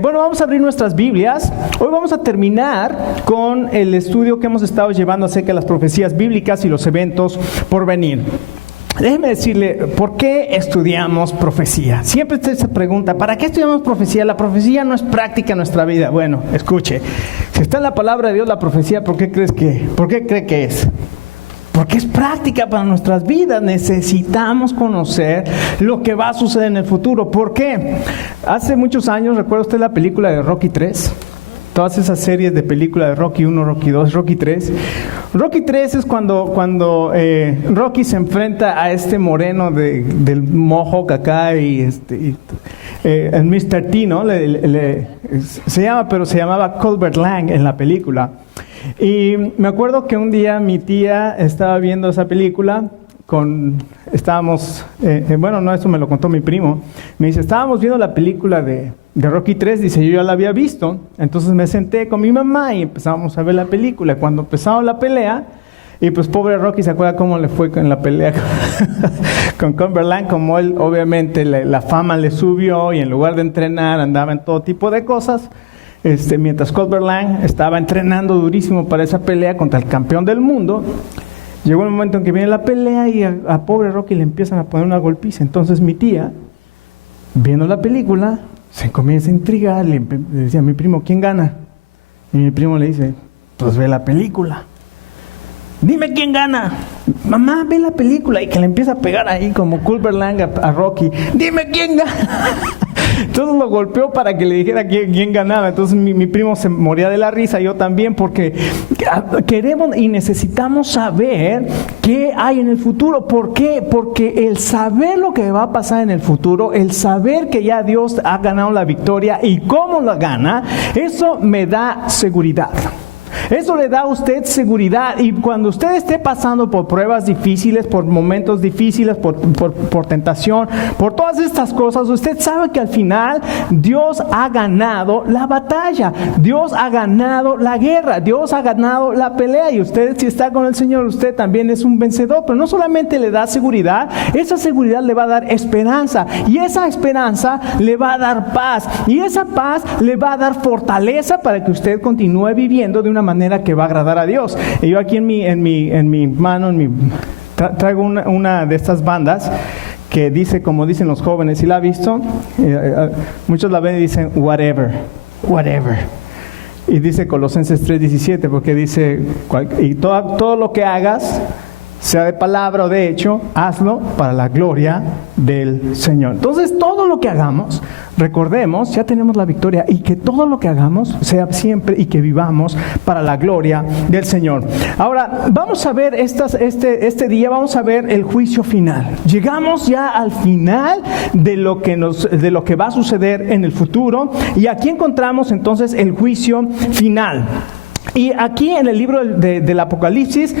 Bueno, vamos a abrir nuestras Biblias. Hoy vamos a terminar con el estudio que hemos estado llevando acerca de las profecías bíblicas y los eventos por venir. Déjeme decirle, ¿por qué estudiamos profecía? Siempre está esa pregunta, ¿para qué estudiamos profecía? La profecía no es práctica en nuestra vida. Bueno, escuche, si está en la palabra de Dios la profecía, ¿por qué cree que es? Porque es práctica para nuestras vidas. Necesitamos conocer lo que va a suceder en el futuro. ¿Por qué? Hace muchos años, ¿recuerda usted la película de Rocky 3? Todas esas series de películas de Rocky 1, Rocky 2, Rocky 3. Rocky 3 es cuando Rocky se enfrenta a este moreno del Mohawk acá y el Mr. T, ¿no? Se llamaba Colbert Lang en la película. Y me acuerdo que un día mi tía estaba viendo esa película, eso me lo contó mi primo. Me dice, estábamos viendo la película de Rocky 3, dice, yo ya la había visto. Entonces me senté con mi mamá y empezamos a ver la película. Cuando empezamos la pelea, y pues pobre Rocky, ¿se acuerda cómo le fue con la pelea con Cumberland? Como él, obviamente, la fama le subió y en lugar de entrenar andaba en todo tipo de cosas. Mientras Colbert Lang estaba entrenando durísimo para esa pelea contra el campeón del mundo, llegó el momento en que viene la pelea y a pobre Rocky le empiezan a poner una golpiza. Entonces mi tía, viendo la película, se comienza a intrigar, le decía a mi primo, ¿quién gana? Y mi primo le dice, pues ve la película. Dime quién gana. Mamá, ve la película. Y que le empieza a pegar ahí como Colbert Lang a Rocky. Dime quién gana. Entonces lo golpeó para que le dijera quién ganaba. Entonces mi primo se moría de la risa, yo también, porque queremos y necesitamos saber qué hay en el futuro. ¿Por qué? Porque el saber lo que va a pasar en el futuro, el saber que ya Dios ha ganado la victoria y cómo la gana, eso me da seguridad. Eso le da a usted seguridad, y cuando usted esté pasando por pruebas difíciles, por momentos difíciles, por tentación, por todas estas cosas, usted sabe que al final Dios ha ganado la batalla, Dios ha ganado la guerra, Dios ha ganado la pelea, y usted, si está con el Señor, usted también es un vencedor. Pero no solamente le da seguridad, esa seguridad le va a dar esperanza, y esa esperanza le va a dar paz, y esa paz le va a dar fortaleza para que usted continúe viviendo de una manera que va a agradar a Dios. Y yo aquí en mi mano, traigo una de estas bandas que dice, como dicen los jóvenes, ¿sí la ha visto? Muchos la ven y dicen, whatever. Y dice Colosenses 3:17, porque dice, y todo lo que hagas, sea de palabra o de hecho, hazlo para la gloria del Señor. Entonces, todo lo que hagamos, recordemos, ya tenemos la victoria, y que todo lo que hagamos sea siempre y que vivamos para la gloria del Señor. Ahora, vamos a ver este día, vamos a ver el juicio final. Llegamos ya al final de lo que va a suceder en el futuro, y aquí encontramos entonces el juicio final. Y aquí en el libro del Apocalipsis,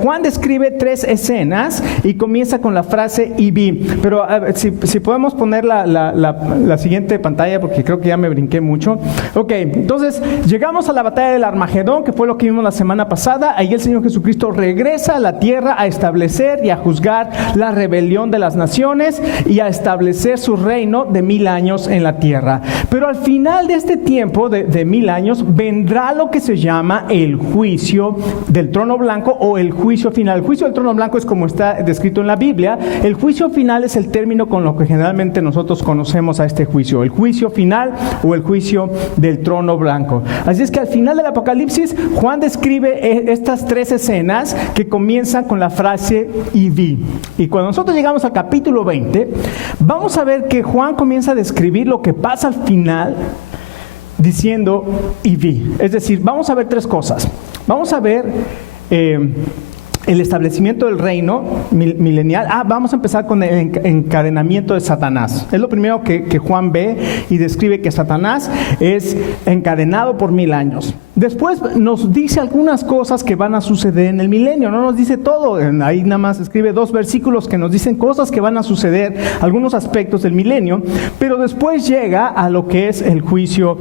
Juan describe 3 escenas y comienza con la frase y vi. Pero si podemos poner la siguiente pantalla, porque creo que ya me brinqué mucho. Ok, entonces llegamos a la batalla del Armagedón, que fue lo que vimos la semana pasada. Ahí el Señor Jesucristo regresa a la tierra a establecer y a juzgar la rebelión de las naciones y a establecer su reino de 1000 años en la tierra. Pero al final de este tiempo de 1000 años vendrá lo que se llama el juicio del trono blanco, o el juicio final. El juicio del trono blanco es como está descrito en la Biblia. El juicio final es el término con lo que generalmente nosotros conocemos a este juicio, el juicio final o el juicio del trono blanco. Así es que al final del Apocalipsis, Juan describe estas 3 escenas que comienzan con la frase y vi. Y cuando nosotros llegamos al capítulo 20, vamos a ver que Juan comienza a describir lo que pasa al final, diciendo y vi. Es decir, vamos a ver 3 cosas. Vamos a ver el establecimiento del reino milenial. Vamos a empezar con el encadenamiento de Satanás. Es lo primero que Juan ve y describe, que Satanás es encadenado por 1000 años. Después nos dice algunas cosas que van a suceder en el milenio. No nos dice todo. Ahí nada más escribe 2 versículos que nos dicen cosas que van a suceder, algunos aspectos del milenio. Pero después llega a lo que es el juicio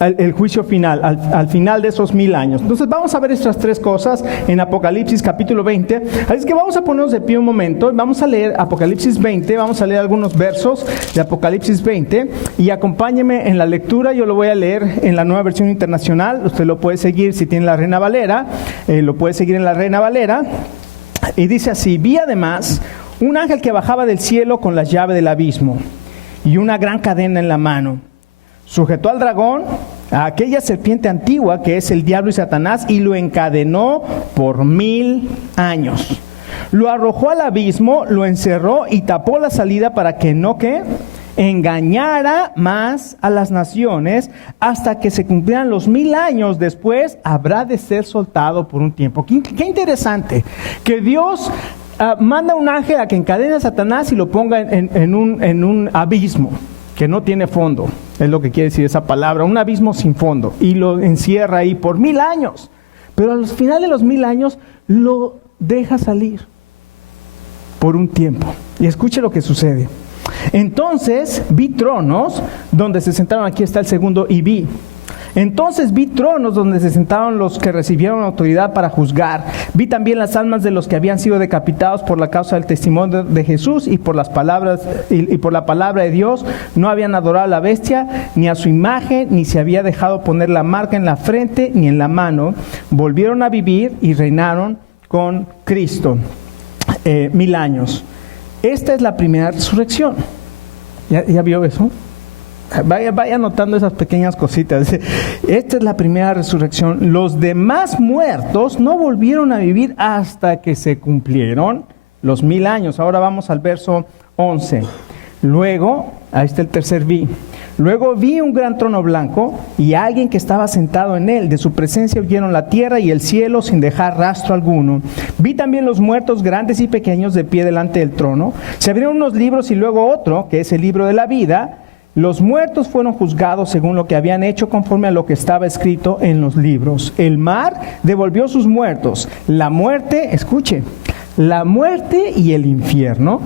el juicio final, al final de esos 1000 años. Entonces vamos a ver estas tres cosas en Apocalipsis capítulo 20. Así que vamos a ponernos de pie un momento, vamos a leer Apocalipsis 20, vamos a leer algunos versos de Apocalipsis 20 y acompáñeme en la lectura. Yo lo voy a leer en la Nueva Versión Internacional, usted lo puede seguir si tiene la Reina Valera, lo puede seguir en la Reina Valera. Y dice así: vi además un ángel que bajaba del cielo con la llave del abismo y una gran cadena en la mano. Sujetó al dragón, a aquella serpiente antigua que es el diablo y Satanás, y lo encadenó por 1000 años. Lo arrojó al abismo, lo encerró y tapó la salida para que no engañara más a las naciones hasta que se cumplieran los 1000 años. Después habrá de ser soltado por un tiempo. Qué interesante que Dios manda un ángel a que encadene a Satanás y lo ponga en un abismo que no tiene fondo, es lo que quiere decir esa palabra, un abismo sin fondo, y lo encierra ahí por 1000 años, pero al final de los 1000 años lo deja salir por un tiempo. Y escuche lo que sucede. Entonces vi tronos donde se sentaron, aquí está el segundo, y vi. Entonces vi tronos donde se sentaron los que recibieron autoridad para juzgar. Vi también las almas de los que habían sido decapitados por la causa del testimonio de Jesús y por las palabras y por la palabra de Dios. No habían adorado a la bestia ni a su imagen, ni se había dejado poner la marca en la frente ni en la mano. Volvieron a vivir y reinaron con Cristo 1000 años. Esta es la primera resurrección. ¿Ya vio eso? Vaya notando esas pequeñas cositas. Esta es la primera resurrección. Los demás muertos no volvieron a vivir hasta que se cumplieron los 1000 años. Ahora vamos al verso 11. Luego, ahí está el tercer vi. Luego vi un gran trono blanco y a alguien que estaba sentado en él. De su presencia huyeron la tierra y el cielo sin dejar rastro alguno. Vi también los muertos grandes y pequeños de pie delante del trono. Se abrieron unos libros y luego otro, que es el libro de la vida. Los muertos fueron juzgados según lo que habían hecho conforme a lo que estaba escrito en los libros. El mar devolvió sus muertos. La muerte, escuche, la muerte y el infierno,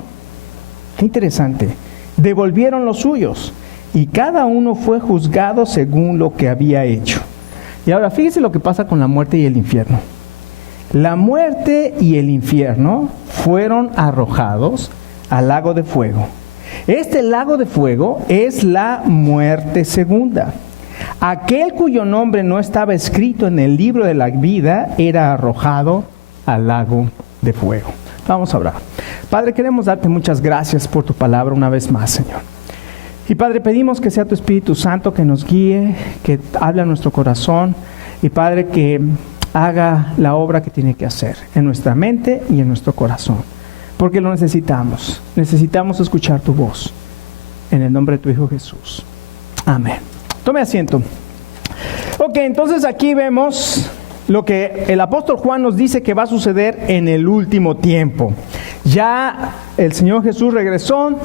qué interesante, devolvieron los suyos. Y cada uno fue juzgado según lo que había hecho. Y ahora fíjese lo que pasa con la muerte y el infierno. La muerte y el infierno fueron arrojados al lago de fuego. Este lago de fuego es la muerte segunda. Aquel cuyo nombre no estaba escrito en el libro de la vida era arrojado al lago de fuego. Vamos a orar. Padre, queremos darte muchas gracias por tu palabra una vez más, Señor. Y Padre, pedimos que sea tu Espíritu Santo que nos guíe, que hable a nuestro corazón. Y Padre, que haga la obra que tiene que hacer en nuestra mente y en nuestro corazón. Porque lo necesitamos. Necesitamos escuchar tu voz. En el nombre de tu Hijo Jesús. Amén. Tome asiento. Ok, entonces aquí vemos lo que el apóstol Juan nos dice que va a suceder en el último tiempo. Ya el Señor Jesús regresó,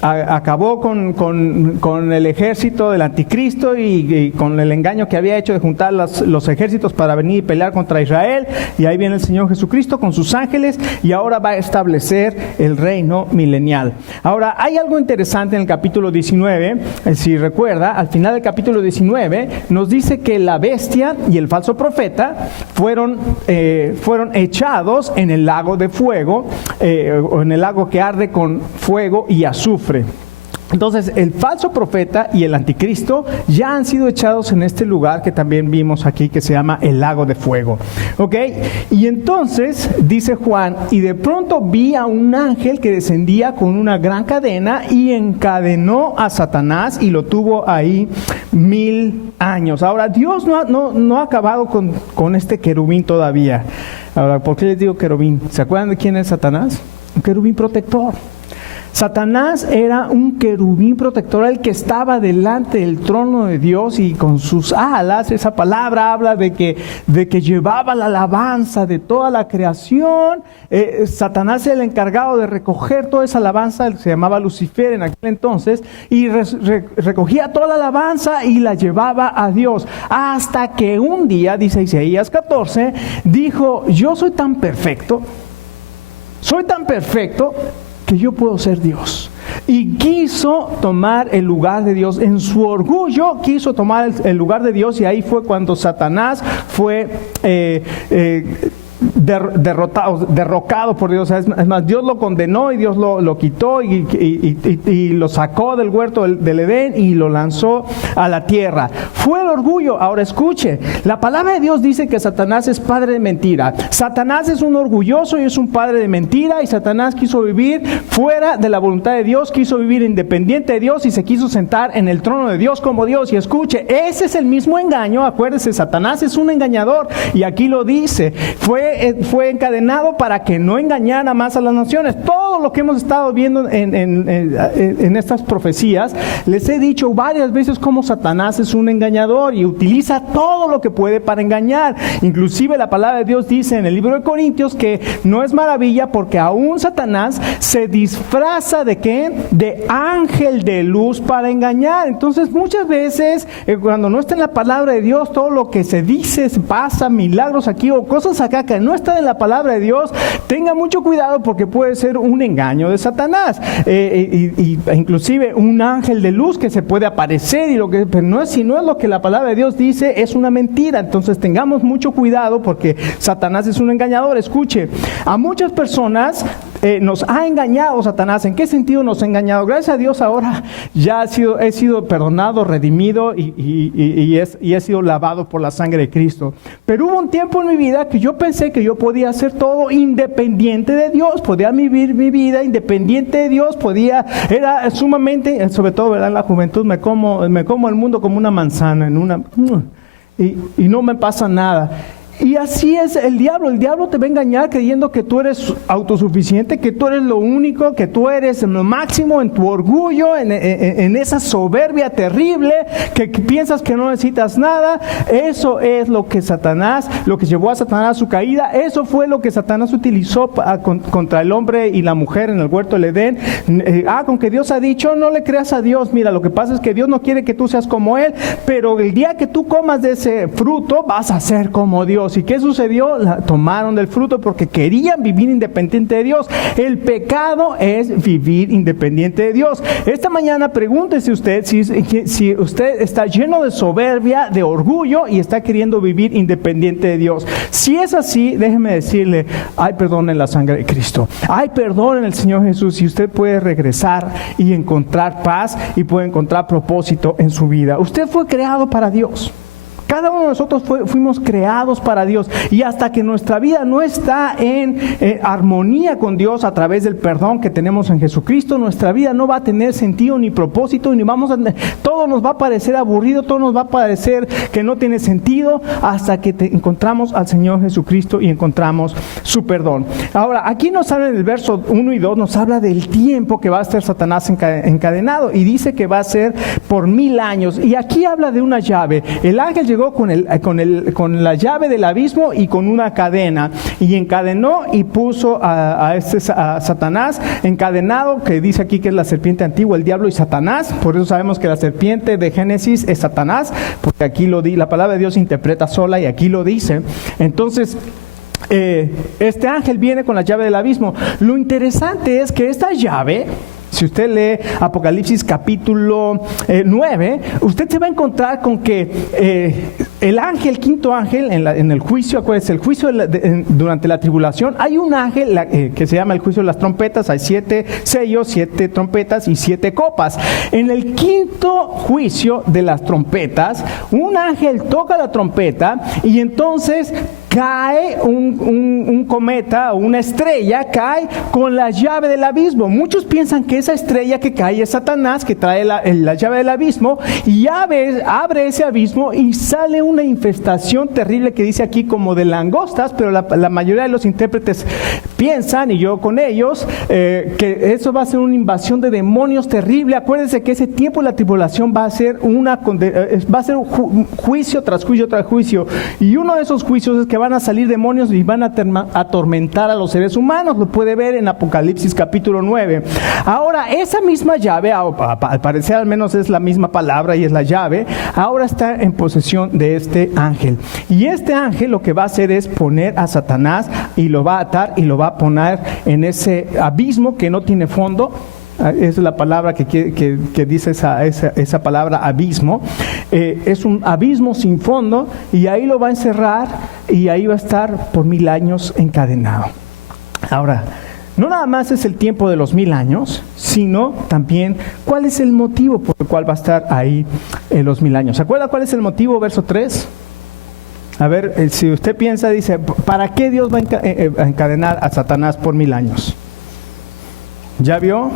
acabó con el ejército del anticristo y con el engaño que había hecho de juntar los ejércitos para venir y pelear contra Israel. Y ahí viene el Señor Jesucristo con sus ángeles y ahora va a establecer el reino milenial. Ahora, hay algo interesante en el capítulo 19, si recuerda, al final del capítulo 19 nos dice que la bestia y el falso profeta fueron echados en el lago de fuego, o en el lago que arde con fuego y azufre. Entonces, el falso profeta y el anticristo ya han sido echados en este lugar que también vimos aquí, que se llama el lago de fuego. ¿Ok? Y entonces, dice Juan, y de pronto vi a un ángel que descendía con una gran cadena y encadenó a Satanás y lo tuvo ahí 1000 años. Ahora, Dios no ha acabado con este querubín todavía. Ahora, ¿por qué les digo querubín? ¿Se acuerdan de quién es Satanás? Un querubín protector. Satanás era un querubín protector, el que estaba delante del trono de Dios y con sus alas, esa palabra habla de que llevaba la alabanza de toda la creación. Satanás era el encargado de recoger toda esa alabanza, se llamaba Lucifer en aquel entonces, y recogía toda la alabanza y la llevaba a Dios. Hasta que un día, dice Isaías 14, dijo: yo soy tan perfecto que yo puedo ser Dios. y quiso tomar el lugar de Dios. En su orgullo quiso tomar el lugar de Dios, y ahí fue cuando Satanás fue derrocado por Dios. Es más, Dios lo condenó y Dios lo quitó y lo sacó del huerto del Edén y lo lanzó a la tierra. Fue el orgullo. Ahora escuche, la palabra de Dios dice que Satanás es padre de mentira. Satanás es un orgulloso y es un padre de mentira, y Satanás quiso vivir fuera de la voluntad de Dios, quiso vivir independiente de Dios y se quiso sentar en el trono de Dios como Dios. Y escuche, ese es el mismo engaño. Acuérdese, Satanás es un engañador, y aquí lo dice, fue encadenado para que no engañara más a las naciones. Todo lo que hemos estado viendo en estas profecías, les he dicho varias veces cómo Satanás es un engañador y utiliza todo lo que puede para engañar. Inclusive la palabra de Dios dice en el libro de Corintios que no es maravilla, porque aún Satanás se disfraza ¿de qué? De ángel de luz para engañar. Entonces muchas veces cuando no está en la palabra de Dios, todo lo que se dice, pasa, milagros aquí o cosas acá que no están en la palabra de Dios, tenga mucho cuidado, porque puede ser un engaño de Satanás, inclusive un ángel de luz que se puede aparecer, pero no es, si no es lo que la palabra de Dios dice, es una mentira. Entonces tengamos mucho cuidado, porque Satanás es un engañador. Escuche, a muchas personas nos ha engañado Satanás. ¿En qué sentido nos ha engañado? Gracias a Dios ahora ya he sido perdonado, redimido y he sido lavado por la sangre de Cristo. Pero hubo un tiempo en mi vida que yo pensé que yo podía hacer todo independiente de Dios, podía vivir mi vida independiente de Dios, era sumamente, sobre todo, ¿verdad? En la juventud me como el mundo como una manzana y no me pasa nada. Y así es el diablo te va a engañar creyendo que tú eres autosuficiente, que tú eres lo único, que tú eres lo máximo en tu orgullo, en esa soberbia terrible, que piensas que no necesitas nada. Eso es lo que llevó a Satanás a su caída. Eso fue lo que Satanás utilizó contra el hombre y la mujer en el huerto del Edén. Con que Dios ha dicho, no le creas a Dios. Mira, lo que pasa es que Dios no quiere que tú seas como Él, pero el día que tú comas de ese fruto, vas a ser como Dios. ¿Y qué sucedió? Tomaron del fruto porque querían vivir independiente de Dios. El pecado es vivir independiente de Dios. Esta mañana pregúntese usted si usted está lleno de soberbia, de orgullo y está queriendo vivir independiente de Dios. Si es así, déjeme decirle, hay perdón en la sangre de Cristo. Hay perdón en el Señor Jesús, y usted puede regresar y encontrar paz y puede encontrar propósito en su vida. Usted fue creado para Dios. Cada uno de nosotros fuimos creados para Dios, y hasta que nuestra vida no está en armonía con Dios a través del perdón que tenemos en Jesucristo, nuestra vida no va a tener sentido ni propósito, todo nos va a parecer aburrido, todo nos va a parecer que no tiene sentido, hasta que encontramos al Señor Jesucristo y encontramos su perdón. Ahora, aquí nos habla en el verso 1 y 2, nos habla del tiempo que va a estar Satanás encadenado, y dice que va a ser por 1000 años, y aquí habla de una llave. El ángel llegó con la llave del abismo y con una cadena, y encadenó y puso a Satanás encadenado, que dice aquí que es la serpiente antigua, el diablo y Satanás. Por eso sabemos que la serpiente de Génesis es Satanás, porque aquí la palabra de Dios se interpreta sola y aquí lo dice. Entonces este ángel viene con la llave del abismo. Lo interesante es que esta llave, si usted lee Apocalipsis capítulo 9, usted se va a encontrar con que el quinto ángel, en el juicio, acuérdense, el juicio durante la tribulación, hay un ángel que se llama el juicio de las trompetas. Hay 7 sellos, 7 trompetas y 7 copas. En el quinto juicio de las trompetas, un ángel toca la trompeta, y entonces cae un cometa o una estrella, cae con la llave del abismo. Muchos piensan que esa estrella que cae es Satanás, que trae la llave del abismo, y abre ese abismo y sale una infestación terrible que dice aquí como de langostas, pero la mayoría de los intérpretes piensan, y yo con ellos, que eso va a ser una invasión de demonios terrible. Acuérdense que ese tiempo de la tribulación va a ser un juicio tras juicio tras juicio, y uno de esos juicios es que van a salir demonios y van a atormentar a los seres humanos. Lo puede ver en Apocalipsis capítulo 9. Ahora, esa misma llave, al parecer al menos es la misma palabra y es la llave, ahora está en posesión de este ángel. Y este ángel lo que va a hacer es poner a Satanás y lo va a atar y lo va a poner en ese abismo que no tiene fondo. es la palabra que dice esa palabra abismo. Es un abismo sin fondo y ahí lo va a encerrar y ahí va a estar por 1000 años encadenado. Ahora, no nada más es el tiempo de los 1000 años, sino también cuál es el motivo por el cual va a estar ahí los 1000 años. ¿Se acuerda cuál es el motivo? Verso 3. A ver, si usted piensa, dice, ¿para qué Dios va a encadenar a Satanás por 1000 años? ¿Ya vio?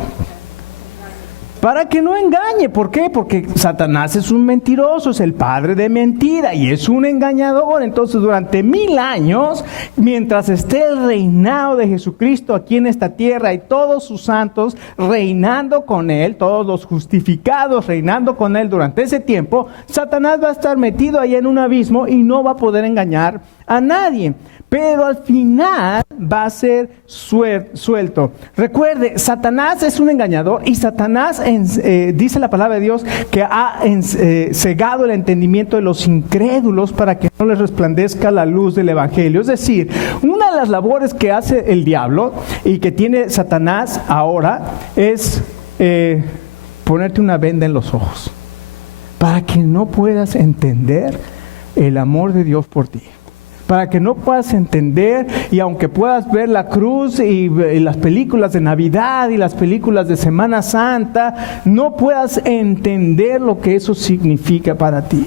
Para que no engañe. ¿Por qué? Porque Satanás es un mentiroso, es el padre de mentira y es un engañador. Entonces, durante 1000 años, mientras esté el reinado de Jesucristo aquí en esta tierra y todos sus santos reinando con Él, todos los justificados reinando con Él durante ese tiempo, Satanás va a estar metido ahí en un abismo y no va a poder engañar a nadie. Pero al final va a ser suelto. Recuerde, Satanás es un engañador y Satanás, dice la palabra de Dios, que ha cegado el entendimiento de los incrédulos para que no les resplandezca la luz del Evangelio. Es decir, una de las labores que hace el diablo y que tiene Satanás ahora es ponerte una venda en los ojos para que no puedas entender el amor de Dios por ti. Para que no puedas entender y aunque puedas ver la cruz y las películas de Navidad y las películas de Semana Santa, no puedas entender lo que eso significa para ti.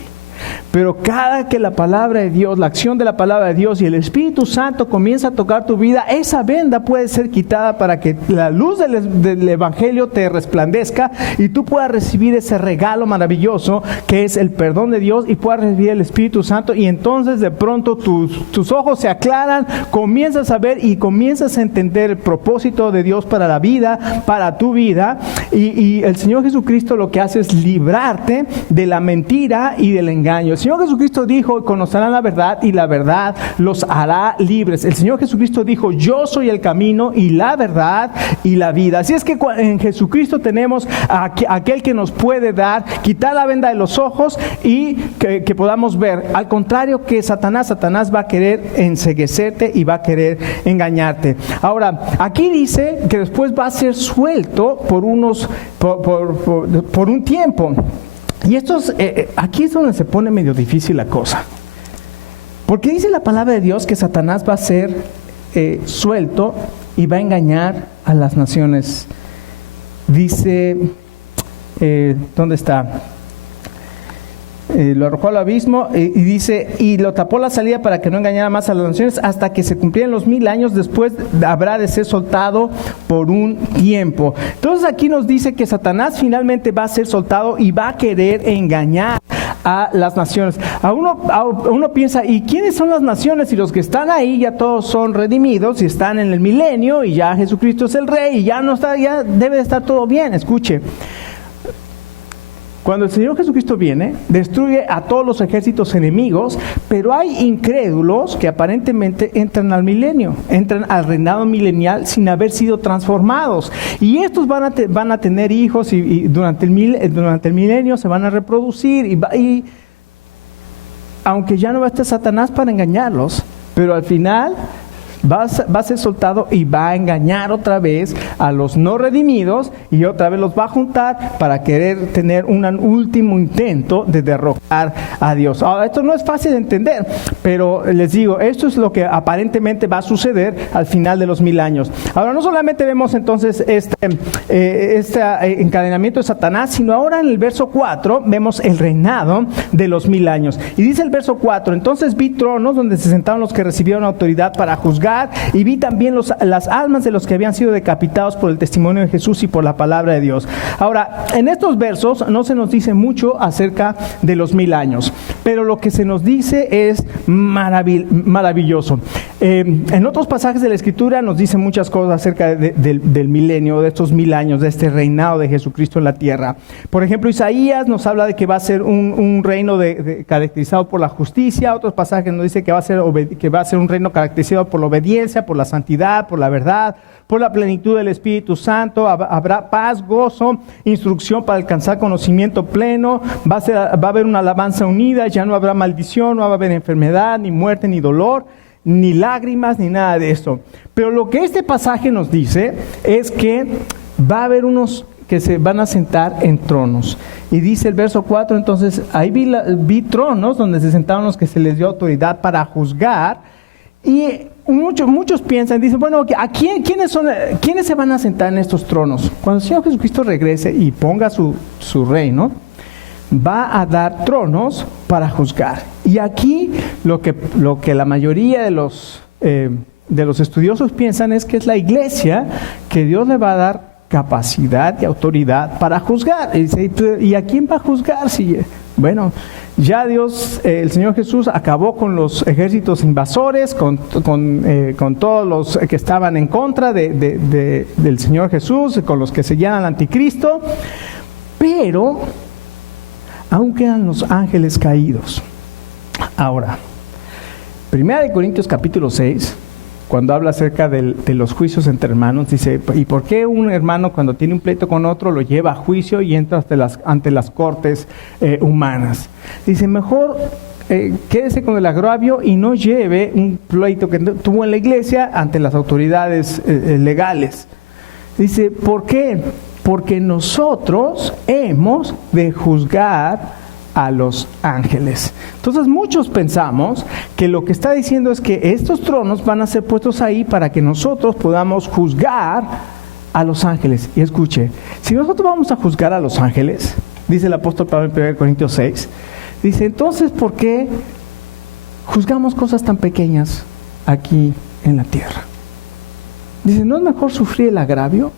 Pero cada que la palabra de Dios, la acción de la palabra de Dios y el Espíritu Santo comienza a tocar tu vida, esa venda puede ser quitada para que la luz del Evangelio te resplandezca y tú puedas recibir ese regalo maravilloso que es el perdón de Dios y puedas recibir el Espíritu Santo y entonces de pronto tus ojos se aclaran, comienzas a ver y comienzas a entender el propósito de Dios para la vida, para tu vida y el Señor Jesucristo lo que hace es librarte de la mentira y del engaño. El Señor Jesucristo dijo, conocerán la verdad y la verdad los hará libres. El Señor Jesucristo dijo, yo soy el camino y la verdad y la vida. Así es que en Jesucristo tenemos a aquel que nos puede dar, quitar la venda de los ojos y que podamos ver. Al contrario que Satanás va a querer enceguecerte y va a querer engañarte. Ahora, aquí dice que después va a ser suelto por un tiempo. Y aquí es donde se pone medio difícil la cosa. Porque dice la palabra de Dios que Satanás va a ser suelto y va a engañar a las naciones. Dice, ¿dónde está? Lo arrojó al abismo y dice, y lo tapó la salida para que no engañara más a las naciones hasta que se cumplieran los 1000 años, después habrá de ser soltado por un tiempo. Entonces aquí nos dice que Satanás finalmente va a ser soltado y va a querer engañar a las naciones. Uno piensa, ¿y quiénes son las naciones? Y los que están ahí ya todos son redimidos y están en el milenio y ya Jesucristo es el rey y ya debe de estar todo bien. Escuche. Cuando el Señor Jesucristo viene, destruye a todos los ejércitos enemigos, pero hay incrédulos que aparentemente entran al milenio, entran al reinado milenial sin haber sido transformados. Y estos van a tener hijos y durante el milenio se van a reproducir y aunque ya no va a estar Satanás para engañarlos, pero al final va a ser soltado y va a engañar otra vez a los no redimidos y otra vez los va a juntar para querer tener un último intento de derrocar a Dios. Ahora, esto no es fácil de entender, pero les digo, esto es lo que aparentemente va a suceder al final de los 1000 años. Ahora, no solamente vemos entonces este encadenamiento de Satanás, sino ahora en el verso 4 vemos el reinado de los 1000 años. Y dice el verso 4, entonces vi tronos donde se sentaron los que recibieron autoridad para juzgar, y vi también las almas de los que habían sido decapitados por el testimonio de Jesús y por la palabra de Dios. Ahora, en estos versos no se nos dice mucho acerca de los 1000 años, pero lo que se nos dice es maravilloso. En otros pasajes de la Escritura nos dice muchas cosas acerca del milenio, de estos 1000 años, de este reinado de Jesucristo en la tierra. Por ejemplo, Isaías nos habla de que va a ser un reino caracterizado por la justicia. Otros pasajes nos dice que va a ser un reino caracterizado por la obediencia, por la santidad, por la verdad, por la plenitud del Espíritu Santo. Habrá paz, gozo, instrucción para alcanzar conocimiento pleno. Va a haber una alabanza unida, ya no habrá maldición, no va a haber enfermedad, ni muerte, ni dolor, ni lágrimas, ni nada de eso. Pero lo que este pasaje nos dice es que va a haber unos que se van a sentar en tronos. Y dice el verso 4, entonces ahí vi tronos donde se sentaron los que se les dio autoridad para juzgar. Y muchos piensan, dicen, bueno, ¿quiénes se van a sentar en estos tronos? Cuando el Señor Jesucristo regrese y ponga su reino, va a dar tronos para juzgar. Y aquí lo que la mayoría de los estudiosos piensan es que es la iglesia que Dios le va a dar capacidad y autoridad para juzgar. ¿Y a quién va a juzgar? Bueno, ya Dios, el Señor Jesús acabó con los ejércitos invasores, con todos los que estaban en contra del Señor Jesús, con los que seguían al anticristo, pero aún quedan los ángeles caídos. Ahora, 1 Corintios capítulo 6, cuando habla acerca de los juicios entre hermanos, dice, ¿y por qué un hermano cuando tiene un pleito con otro lo lleva a juicio y entra ante las cortes humanas? Dice, mejor quédese con el agravio y no lleve un pleito que tuvo en la iglesia ante las autoridades legales. Dice, ¿por qué? Porque nosotros hemos de juzgar a los ángeles. Entonces muchos pensamos que lo que está diciendo es que estos tronos van a ser puestos ahí para que nosotros podamos juzgar a los ángeles. Y escuche, si nosotros vamos a juzgar a los ángeles, dice el apóstol Pablo en 1 Corintios 6, dice, entonces ¿por qué juzgamos cosas tan pequeñas aquí en la tierra? Dice, ¿no es mejor sufrir el agravio?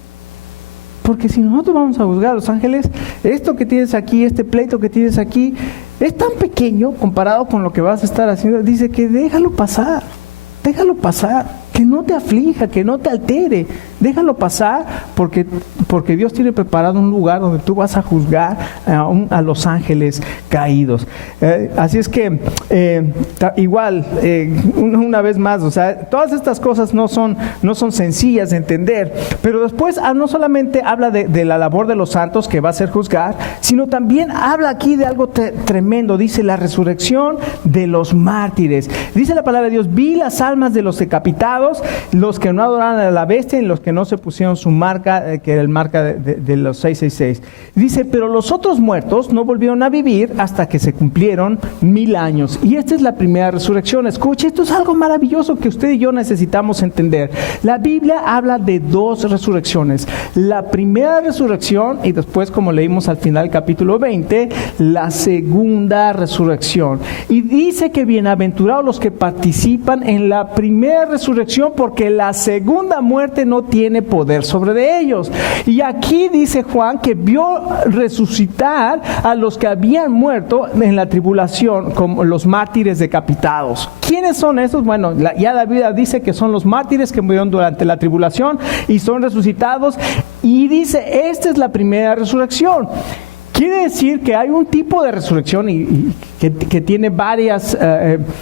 Porque si nosotros vamos a juzgar a los ángeles, esto que tienes aquí, este pleito que tienes aquí, es tan pequeño comparado con lo que vas a estar haciendo. Dice que déjalo pasar, que no te aflija, que no te altere, déjalo pasar porque Dios tiene preparado un lugar donde tú vas a juzgar a los ángeles caídos. Así es que igual, una vez más, o sea, todas estas cosas no son sencillas de entender, pero después no solamente habla de la labor de los santos que va a ser juzgar, sino también habla aquí de algo tremendo. Dice la resurrección de los mártires. Dice la palabra de Dios, vi las almas de los decapitados, los que no adoraron a la bestia y los que no se pusieron su marca, que era el marca de los 666. Dice, pero los otros muertos no volvieron a vivir hasta que se cumplieron 1000 años. Y esta es la primera resurrección. Escuche, esto es algo maravilloso que usted y yo necesitamos entender. La Biblia habla de 2 resurrecciones. La primera resurrección y después, como leímos al final del capítulo 20, la segunda resurrección. Y dice que bienaventurados los que participan en la primera resurrección, porque la segunda muerte no tiene poder sobre ellos. Y aquí dice Juan que vio resucitar a los que habían muerto en la tribulación, como los mártires decapitados. ¿Quiénes son esos? Bueno, ya la Biblia dice que son los mártires que murieron durante la tribulación y son resucitados. Y dice, esta es la primera resurrección. Quiere decir que hay un tipo de resurrección y que tiene varias,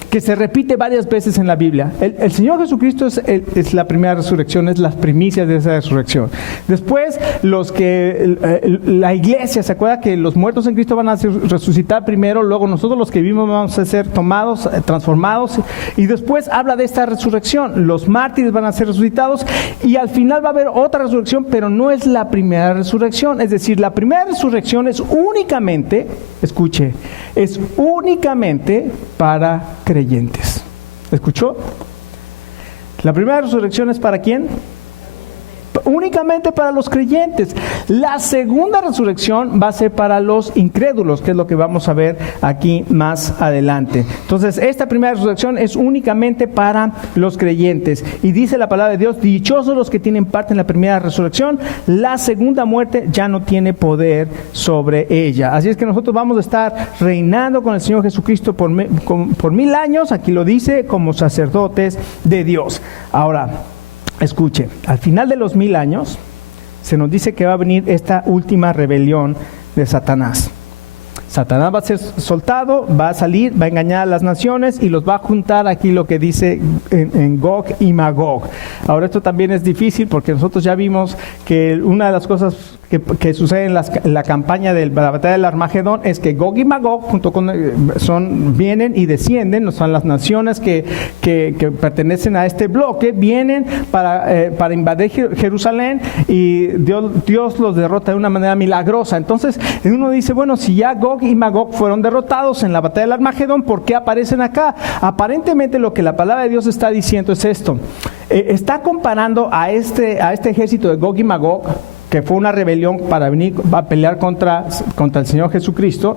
que se repite varias veces en la Biblia. El Señor Jesucristo es la primera resurrección, es las primicias de esa resurrección. Después, la iglesia, ¿se acuerda que los muertos en Cristo van a resucitar primero? Luego nosotros los que vivimos vamos a ser tomados, transformados. Y después habla de esta resurrección. Los mártires van a ser resucitados y al final va a haber otra resurrección, pero no es la primera resurrección. Es decir, la primera resurrección es únicamente, escuche, es únicamente para creyentes. ¿Escuchó? La primera resurrección es ¿para quién? Únicamente para los creyentes. La segunda resurrección va a ser para los incrédulos, que es lo que vamos a ver aquí más adelante. Entonces, esta primera resurrección es únicamente para los creyentes. Y dice la palabra de Dios, dichosos los que tienen parte en la primera resurrección, la segunda muerte ya no tiene poder sobre ella. Así es que nosotros vamos a estar reinando con el Señor Jesucristo por 1000 años, aquí lo dice, como sacerdotes de Dios. Ahora, escuche, al final de los 1000 años se nos dice que va a venir esta última rebelión de Satanás. Satanás va a ser soltado, va a salir, va a engañar a las naciones y los va a juntar aquí lo que dice en Gog y Magog. Ahora esto también es difícil porque nosotros ya vimos que una de las cosas que sucede en la campaña de la batalla del Armagedón es que Gog y Magog vienen y descienden, son las naciones que pertenecen a este bloque, vienen para invadir Jerusalén, y Dios los derrota de una manera milagrosa. Entonces uno dice, bueno, si ya Gog y Magog fueron derrotados en la batalla del Armagedón, ¿por qué aparecen acá? Aparentemente lo que la palabra de Dios está diciendo es esto. Está comparando a este ejército de Gog y Magog, que fue una rebelión para venir a pelear contra el Señor Jesucristo.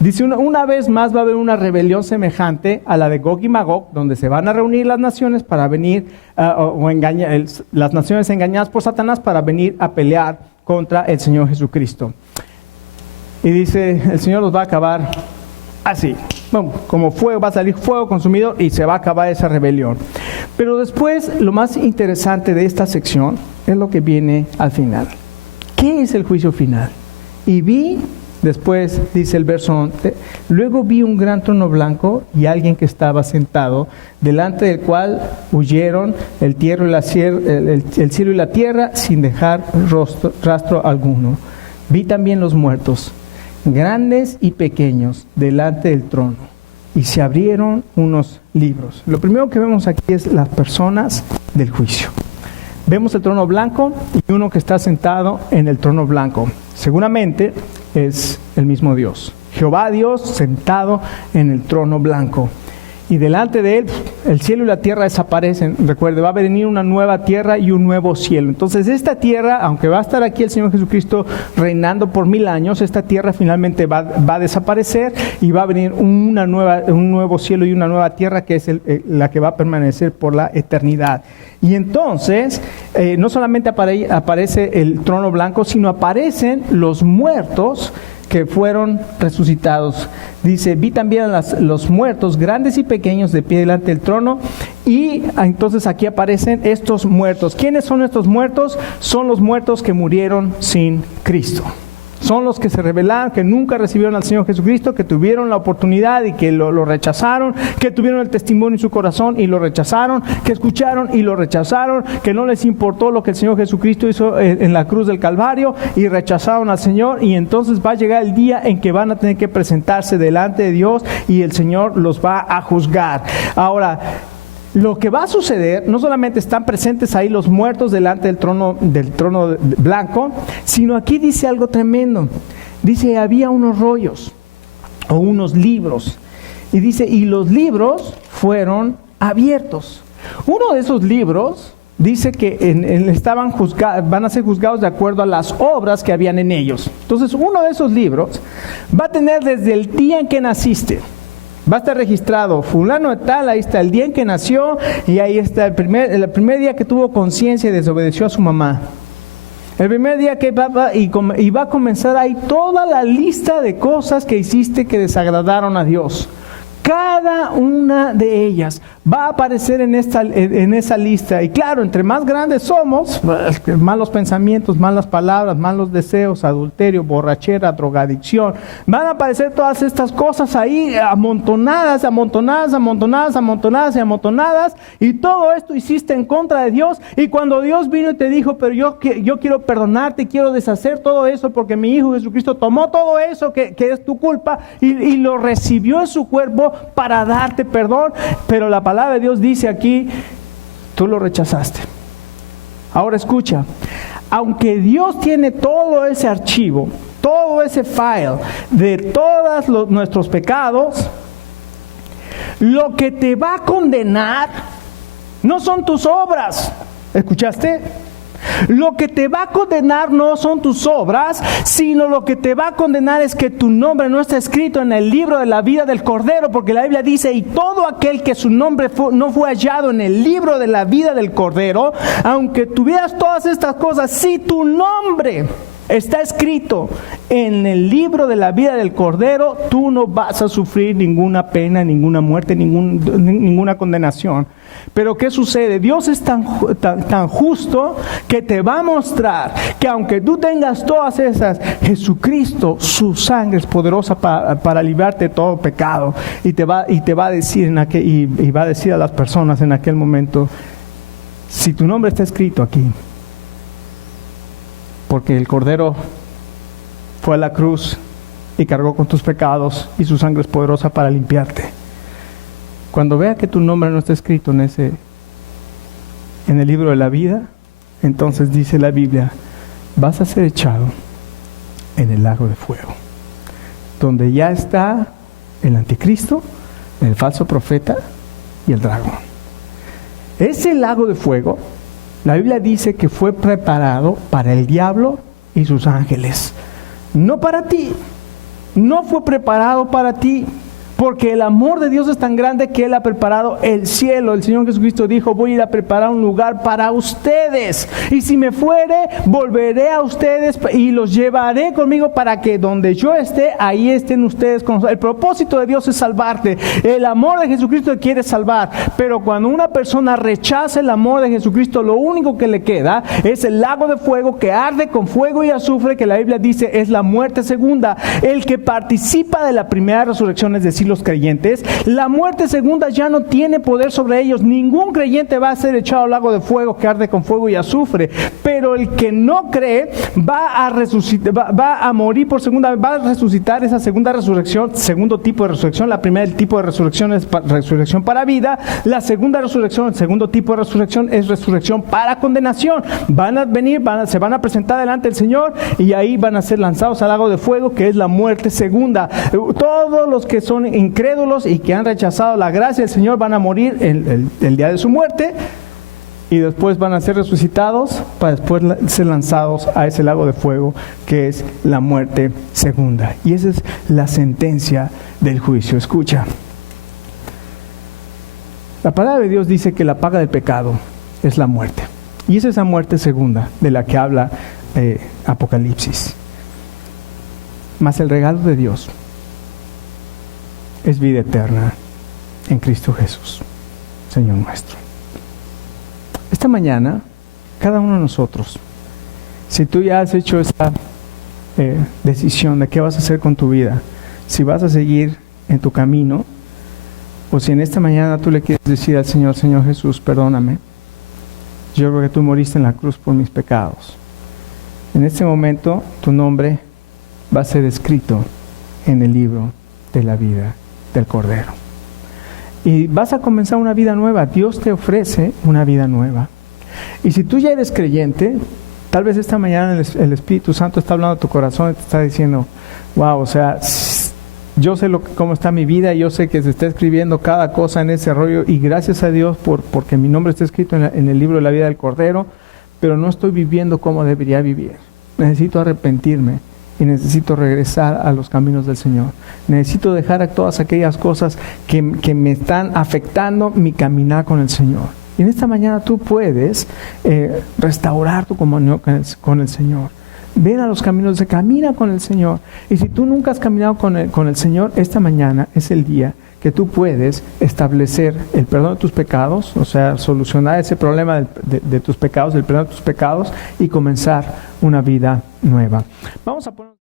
Dice, una vez más va a haber una rebelión semejante a la de Gog y Magog, donde se van a reunir las naciones para venir, las naciones engañadas por Satanás para venir a pelear contra el Señor Jesucristo. Y dice, el Señor los va a acabar así, como fuego, va a salir fuego consumido y se va a acabar esa rebelión. Pero después, lo más interesante de esta sección es lo que viene al final. ¿Qué es el juicio final? Y vi, después dice el verso 11, luego vi un gran trono blanco y alguien que estaba sentado, delante del cual huyeron el cielo y la tierra sin dejar rastro alguno. Vi también los muertos, grandes y pequeños, delante del trono, y se abrieron unos libros. Lo primero que vemos aquí es las personas del juicio. Vemos el trono blanco y uno que está sentado en el trono blanco. Seguramente es el mismo Dios. Jehová Dios sentado en el trono blanco. Y delante de él, el cielo y la tierra desaparecen. Recuerde, va a venir una nueva tierra y un nuevo cielo. Entonces esta tierra, aunque va a estar aquí el Señor Jesucristo reinando por 1000 años, esta tierra finalmente va a desaparecer y va a venir un nuevo cielo y una nueva tierra que es la que va a permanecer por la eternidad. Y entonces, no solamente aparece el trono blanco, sino aparecen los muertos que fueron resucitados. Dice, vi también a los muertos, grandes y pequeños, de pie delante del trono. Y entonces aquí aparecen estos muertos. ¿Quiénes son estos muertos? Son los muertos que murieron sin Cristo. Son los que se rebelaron, que nunca recibieron al Señor Jesucristo, que tuvieron la oportunidad y que lo rechazaron, que tuvieron el testimonio en su corazón y lo rechazaron, que escucharon y lo rechazaron, que no les importó lo que el Señor Jesucristo hizo en la cruz del Calvario y rechazaron al Señor. Y entonces va a llegar el día en que van a tener que presentarse delante de Dios y el Señor los va a juzgar. Ahora, lo que va a suceder, no solamente están presentes ahí los muertos delante del trono blanco, sino aquí dice algo tremendo. Dice, había unos rollos o unos libros. Y dice, y los libros fueron abiertos. Uno de esos libros dice que van a ser juzgados de acuerdo a las obras que habían en ellos. Entonces, uno de esos libros va a tener desde el día en que naciste. Va a estar registrado, fulano de tal, ahí está el día en que nació, y ahí está el primer día que tuvo conciencia y desobedeció a su mamá. El primer día que y va a comenzar ahí toda la lista de cosas que hiciste que desagradaron a Dios. Cada una de ellas va a aparecer en esa lista. Y claro, entre más grandes somos, malos pensamientos, malas palabras, malos deseos, adulterio, borrachera, drogadicción, van a aparecer todas estas cosas ahí amontonadas, y todo esto hiciste en contra de Dios. Y cuando Dios vino y te dijo, pero yo quiero perdonarte, quiero deshacer todo eso porque mi Hijo Jesucristo tomó todo eso que es tu culpa y lo recibió en su cuerpo para darte perdón, pero la palabra de Dios dice aquí, tú lo rechazaste. Ahora escucha, aunque Dios tiene todo ese archivo, todo ese file de todos nuestros pecados, lo que te va a condenar no son tus obras. ¿Escuchaste? Lo que te va a condenar no son tus obras, sino lo que te va a condenar es que tu nombre no está escrito en el libro de la vida del Cordero, porque la Biblia dice, y todo aquel que su nombre no fue hallado en el libro de la vida del Cordero, aunque tuvieras todas estas cosas, si tu nombre está escrito en el libro de la vida del Cordero, tú no vas a sufrir ninguna pena, ninguna muerte, ninguna condenación. Pero ¿qué sucede? Dios es tan justo que te va a mostrar que aunque tú tengas todas esas, Jesucristo, su sangre es poderosa para librarte de todo pecado. Y te va a decir y va a decir a las personas en aquel momento, si tu nombre está escrito aquí, porque el Cordero fue a la cruz y cargó con tus pecados y su sangre es poderosa para limpiarte. Cuando vea que tu nombre no está escrito en el libro de la vida, entonces dice la Biblia, vas a ser echado en el lago de fuego, donde ya está el anticristo, el falso profeta y el dragón. Ese lago de fuego, la Biblia dice que fue preparado para el diablo y sus ángeles, no para ti. No fue preparado para ti, porque el amor de Dios es tan grande que Él ha preparado el cielo. El Señor Jesucristo dijo, voy a ir a preparar un lugar para ustedes, y si me fuere, volveré a ustedes y los llevaré conmigo para que donde yo esté, ahí estén ustedes con nosotros. El propósito de Dios es salvarte. El amor de Jesucristo te quiere salvar, pero cuando una persona rechaza el amor de Jesucristo, lo único que le queda es el lago de fuego que arde con fuego y azufre, que la Biblia dice es la muerte segunda. El que participa de la primera resurrección, es decir, los creyentes, la muerte segunda ya no tiene poder sobre ellos. Ningún creyente va a ser echado al lago de fuego que arde con fuego y azufre, pero el que no cree va a resucitar, va a morir por segunda vez, va a resucitar esa segunda resurrección, segundo tipo de resurrección. La primera tipo de resurrección es resurrección para vida, la segunda resurrección, el segundo tipo de resurrección es resurrección para condenación. Van a venir, se van a presentar delante del Señor y ahí van a ser lanzados al lago de fuego, que es la muerte segunda. Todos los que son incrédulos y que han rechazado la gracia del Señor van a morir el día de su muerte, y después van a ser resucitados para después ser lanzados a ese lago de fuego, que es la muerte segunda. Y esa es la sentencia del juicio. Escucha, la palabra de Dios dice que la paga del pecado es la muerte, y es esa muerte segunda de la que habla Apocalipsis. Mas el regalo de Dios es vida eterna en Cristo Jesús, Señor nuestro. Esta mañana, cada uno de nosotros, si tú ya has hecho esa decisión de qué vas a hacer con tu vida, si vas a seguir en tu camino, o si en esta mañana tú le quieres decir al Señor, Señor Jesús, perdóname, yo creo que tú moriste en la cruz por mis pecados. En este momento, tu nombre va a ser escrito en el libro de la vida del Cordero. Y vas a comenzar una vida nueva. Dios te ofrece una vida nueva. Y si tú ya eres creyente, tal vez esta mañana el Espíritu Santo está hablando a tu corazón y te está diciendo, wow, o sea, yo sé cómo está mi vida, yo sé que se está escribiendo cada cosa en ese rollo, y gracias a Dios porque mi nombre está escrito en el libro de la vida del Cordero, pero no estoy viviendo como debería vivir. Necesito arrepentirme y necesito regresar a los caminos del Señor. Necesito dejar todas aquellas cosas que me están afectando mi caminar con el Señor. Y en esta mañana tú puedes restaurar tu comunión con el Señor. Ven a los caminos, camina con el Señor. Y si tú nunca has caminado con el Señor, esta mañana es el día que tú puedes establecer el perdón de tus pecados, o sea, solucionar ese problema de tus pecados, el perdón de tus pecados, y comenzar una vida nueva. Vamos a poner